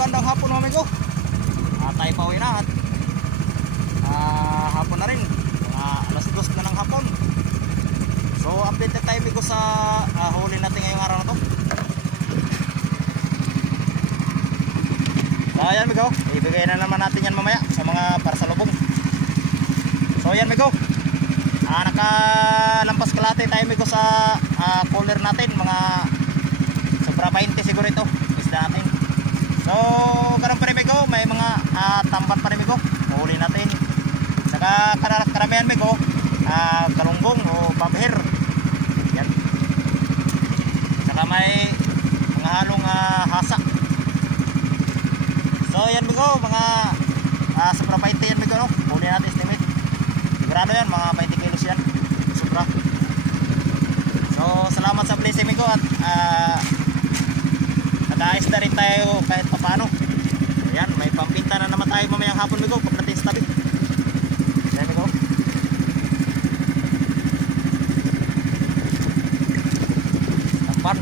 magandang hapon mga amigo. Tayo pauwi na at hapon na rin. Mga alas 2 na ng hapon. So update na tayo amigo sa huli natin ngayong araw na to. So ayan amigo, ibigay na naman natin yan mamaya sa mga parasalubong. So ayan amigo, nakalampas kalate tayo amigo sa cooler natin. Mga sobra 20 siguro ito isda natin. So karon pa rin amigo, may mga tamban pa rin amigo, huli natin. Saka karamihan amigo, kalunggong o babher. Yan. Saka may mga halong hasa. So yan amigo, mga sobra 20 yan amigo, no? Huli natin estimate. Sigurado yan, mga 20 kilos yan. Sobra. So salamat sa blessing amigo at nag-aayos na rin tayo kahit paano. Ayan, may pampinta na naman tayo mamayang hapon amigo pagdating sa tabi. Ayan amigo. Tampan.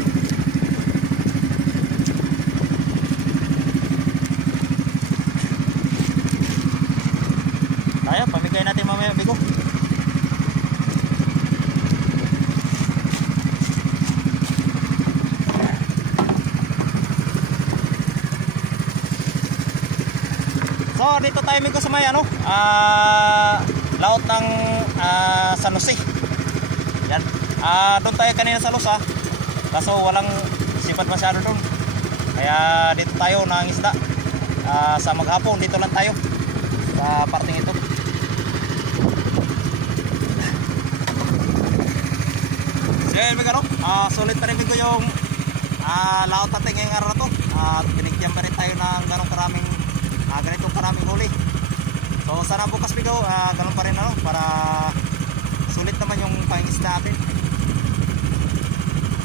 Kaya, pamigay natin mamaya amigo. So dito tayo amigo sa may laot ng San Jose. Yan. Doon tayo kanina sa Lusa. Kaso walang sipad masyado doon. Kaya dito tayo nangisda. Sa maghapon dito lang tayo sa parting ito. So yan amigo, sulit pa rin amigo yung laot natin ngayong araw na to. Binigyan pa rin tayo ng ganitong karaming huli. So sana bukas amigo, ganun pa rin para sulit naman yung pangisda natin.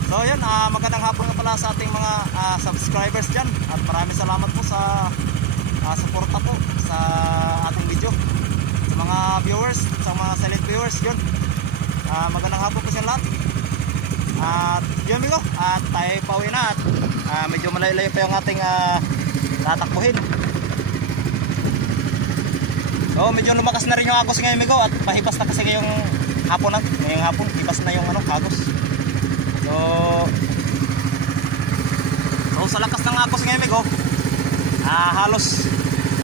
So yun, magandang hapon nga pala sa ating mga subscribers dyan. At maraming salamat po sa suporta po sa ating video. Sa mga viewers, sa mga silent viewers, yun. Magandang hapon po sa lahat. At yun amigo, at tayo pauwi na. At medyo malayo-layo pa yung ating tatakbuhin. So medyo lumakas na rin yung agos ngayon amigo. At pahipas na kasi ngayong hapon ngayong hapon, hipas na yung agos. So sa lakas ng agos ngayon amigo, halos